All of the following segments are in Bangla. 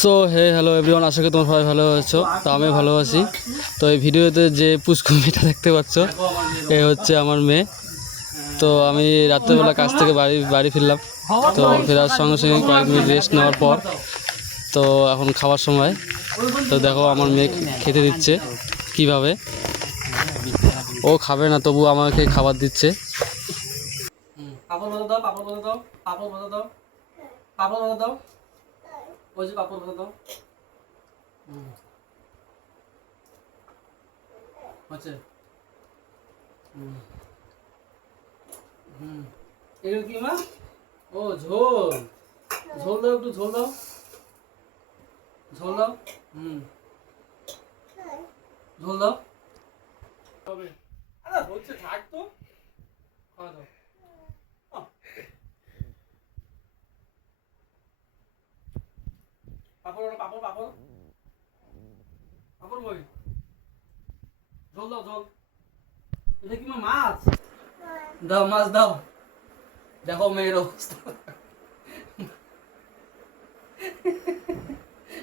সো হে হ্যালো এভরিওয়ান, আশা করি তোমরা সবাই ভালো আছো। তো আমি ভালো আছি। তো এই ভিডিওতে যে পুষ্কুমিটা দেখতে পাচ্ছ, এ হচ্ছে আমার মেয়ে। তো আমি রাত্রেবেলা কাজ থেকে বাড়ি ফিরলাম। তো ফেরার সঙ্গে সঙ্গে কয়েক মিনিট রেস্ট নেওয়ার পর তো এখন খাওয়ার সময়। তো দেখো আমার মেয়ে খেতে দিচ্ছে কিভাবে। ও খাবে না, তবু আমাকে খাবার দিচ্ছে। পাপড় ভাজা দাও, পাপড় ভাজা দাও, পাপড় ভাজা দাও, পাপড় ভাজা দাও, ওই যে পাপড় ভাজা দাও। আচ্ছা, এগুলো কি মা? ও ঝোল, ঝোল দাও, একটু ঝোল দাও, ঝোল দাও। ঝোল দাও হবে। আরে হচ্ছে, থাক তো, খাওয়া দাও। পাপড় পাপড় পাপড় পাপড় কই? ঝোল দাও, ঝোল। এটা কি মা, মাছ? দাও, মাছ দাও। দেখো মেয়ের অবস্থা।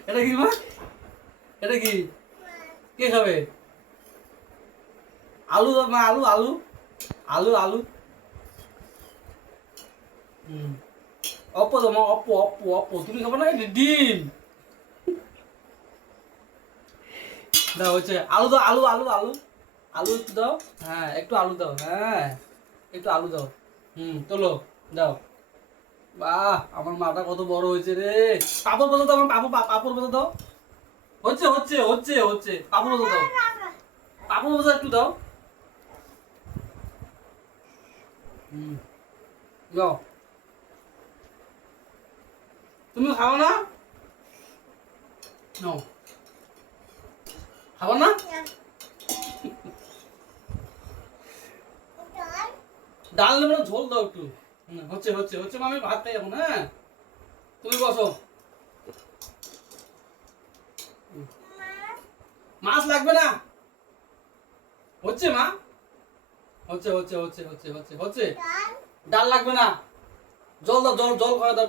এটা কি মা? এটা কি? কে খাবে? আলু দাও মা, আলু আলু আলু আলু। অপ্পো দাও মা, অপ্পো অপ্পো অপ্পো। তুমি খাবে না? ডিম দাও। হচ্ছে আলু দাও, আলু আলু আলু আলু একটু দাও। হ্যাঁ, একটু আলু দাও। হ্যাঁ, একটু আলু দাও। তোলো, দাও। বাহ, আমার মাথা কত বড় হয়েছে রে। পাপড় বলো দাও আমার, পাপড় বলো দাও। হচ্ছে হচ্ছে হচ্ছে হচ্ছে পাপড় বলো দাও, পাপড় বলো একটু দাও। দাও। তুমি খাও না? নাও। খাবো না? ডাল নেবে না, ঝোল দাও একটু। হচ্ছে হচ্ছে হচ্ছে মা, আমি ভাত খাই এখন। হ্যাঁ, তুমি বসো। মাছ লাগবে না? হচ্ছে মা, হচ্ছে হচ্ছে হচ্ছে হচ্ছে হচ্ছে হচ্ছে। ডাল লাগবে না, জল দাও, জল জল করে দাও।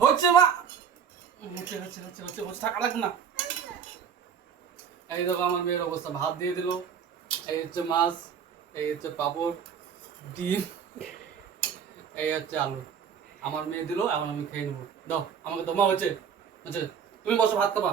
হচ্ছে মা, হচ্ছে হচ্ছে হচ্ছে হচ্ছে হচ্ছে, টাকা লাগবে না। এই দেখো আমার মেয়ের অবস্থা, ভাত দিয়ে দিল, এই হচ্ছে মাছ, এই হচ্ছে পাপড়, ডিম, এই হচ্ছে আলু। আমার মেয়ে দিল, এখন আমি খেয়ে নেবো। দাও আমাকে, তোমা হচ্ছে হচ্ছে। তুমি বসো, ভাত খাবা।